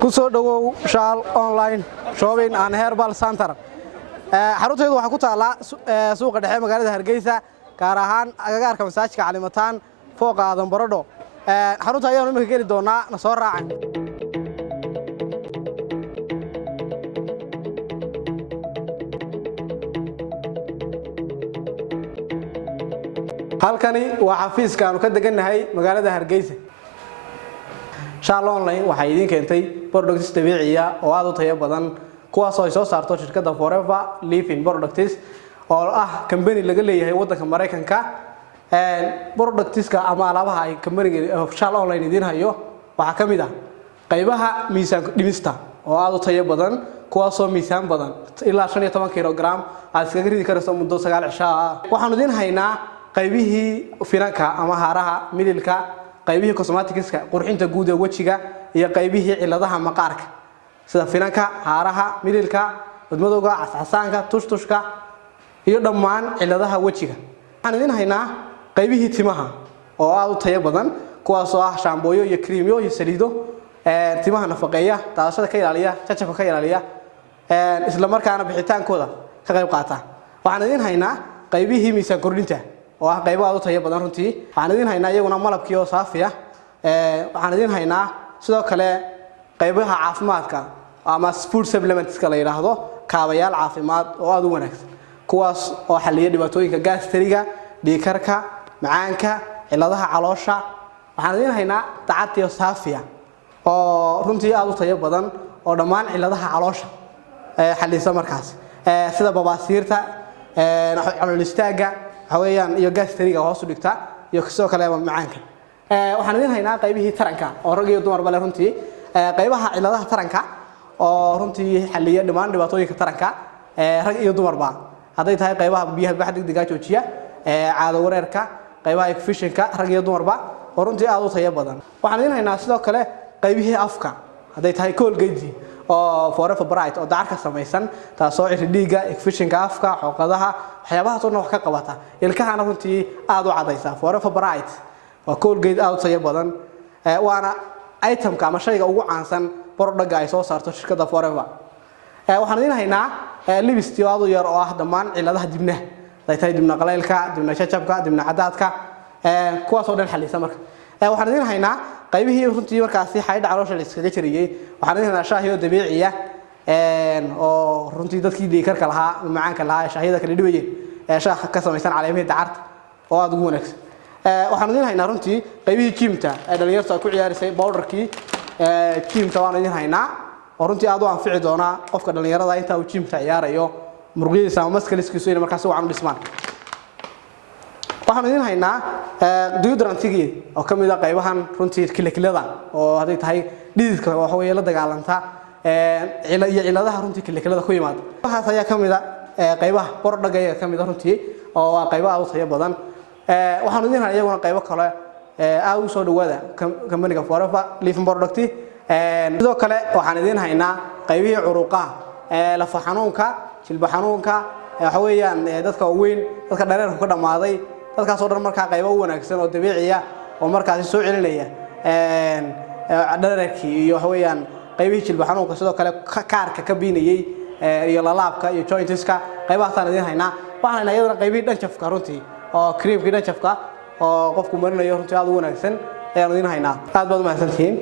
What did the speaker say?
kusoo dhawow Shaal online shopping and herbal center xarunteedu waxa ku taala suuqa dhexe magaalada Hargeysa gaar ahaan agagaarka masaajidka Calimataan fooqa Aadan Baradho xarunta ayaan imika geli doonaa na soo raacay halkani waa xafiiska aanu ka deganahay magaalada Hargeysa Shaal online waxa idin keentay products dabiici ah oo aad u tayo badan kuwaas oo ay soo saarto shirkadda Forever Living Products oo ah company laga leeyahay wadanka Mareykanka productska ama alaabaha ay company Shaal online idin hayo waxa kamid ah qaybaha miisaan dhimista oo aad u tayo badan kuwaas oo miisaan badan ilaa 15 kg aad iskaga ridi karto muddo 9 cisho ah waxaan idin haynaa qaybihii finanka ama haaraha midilka qaybihii cosmeticska qurxinta guud ee wajiga iyo qaybihii ciladaha maqaarka sida finanka haaraha midilka wadmadowga casaanka tushtushka iyo dhammaan ciladaha wajiga waxaan idin haynaa qaybihii timaha oo aad u tayo badan kuwaas oo ah shaambooyo iyo creamyo iyo saliido timaha nafaqeeya taasoo ka ilaaliya jajabka ka ilaaliya isla markaana bixitaankooda ka qayb qaata waxaan idin haynaa qaybihii miisaan kordhinta oo ah qaybo aad u tayo badan runtii waxaan idin haynaa iyaguna malabkii oo saafi ah waxaan idin haynaa sidoo kale qaybaha caafimaadka ama food supplements la yiraahdo kaabayaal caafimaad oo aad u wanaagsan kuwaas oo xalliya dhibaatooyinka gastriga dhiigkarka macaanka ciladaha caloosha waxaan idin haynaa dacadii saafi ah oo runtii aad u tayo badan oo dhammaan ciladaha caloosha xallisa markaas sida babaasiirta calool istaaga hawayaan iyo gastriga hoos u dhigta iyo sidoo kale macaanka waxaan idin haynaa qaybihii taranka oo rag iyo dumar bale runtii qaybaha ciladaha taranka oo runtii xalliya dhammaan dhibaatooyinka taranka rag iyo dumarba haday tahay qaybaha biyaha baxdigdiga joojiya caado wareerka qaybaha efficientka rag iyo dumarba oo runtii aad u tayo badan waxaan idin haynaa sidoo kale qaybihii afka haday tahay Colgate oo Forever Bright oo dacarka samaysan taasoo dhiiga efficientka afka xoqadaha waxyaabaha soo wax ka qabata ilkahana runtii aad u cadaysa Forever Bright oo Colgate aad u tayo badan waana itemka ama shayga ugu caansan product ay soo saarto shirkadda Forever waxaan idin haynaa lipstick aad u yar oo ah dhammaan ciladaha dibnaha ay tahay dibna qaleelka dibna jajabka dibna cadaadka kuwaas oo dhan xalisa marka waxaan idin haynaa qaybihii runtii markaasi xaydha caloosha la iskaga jiriyay waxaan idin haynaa shaahiyo dabiici ah oo runtii dadkii dhiigkarka lahaa macaanka lahaa shaahiyada kala dhibayeen shaah ka samaysan caleemaha dacarta oo aad ugu wanaagsan waxaan idin haynaa runtii qaybihii jimta ee dhalinyarta ku ciyaarisay powderkii jimta waan idin haynaa oo runtii aad u anfici doona qofka dhalinyarada inta uu jimta ciyaarayo muruqyadiisa ama maskaliskiisu inay markaas u dhismaan waxaan idin haynaa deodorantigi oo kamid ah qaybahan runtii kilakilada oo haday tahay dhididka waxa weeye la dagaalanta ciladaha runtii kilakilada ku yimaada waxaas ayaa kamid ah qaybaha bordhagaya kamid ah runtii oo waa qaybaha u tayo badan waxaan idin haynaa iyaguna qaybo kale aad u soo dhawaada company-ga Forever Living Products sidoo kale waxaan idin haynaa qaybihii curuqaha lafa xanuunka jilba xanuunka waxa weeyaan dadka weyn dadka dhareerka ka dhamaaday dadkaas oo dhan markaa qaybo u wanaagsan oo dabiici ah oo markaas soo celinaya dhareerkii iyo waxa weeyaan qaybihii jilba xanuunka sidoo kale kaarka ka biinayay iyo lalaabka iyo jointska qaybahaasaan idin haynaa waxaan iyadana qaybihii dhanjafka runtii oo creamkii dhanjafka oo qofku marinayo runtii aad u wanaagsan ayaan idin haynaa aad baad u mahadsantihiin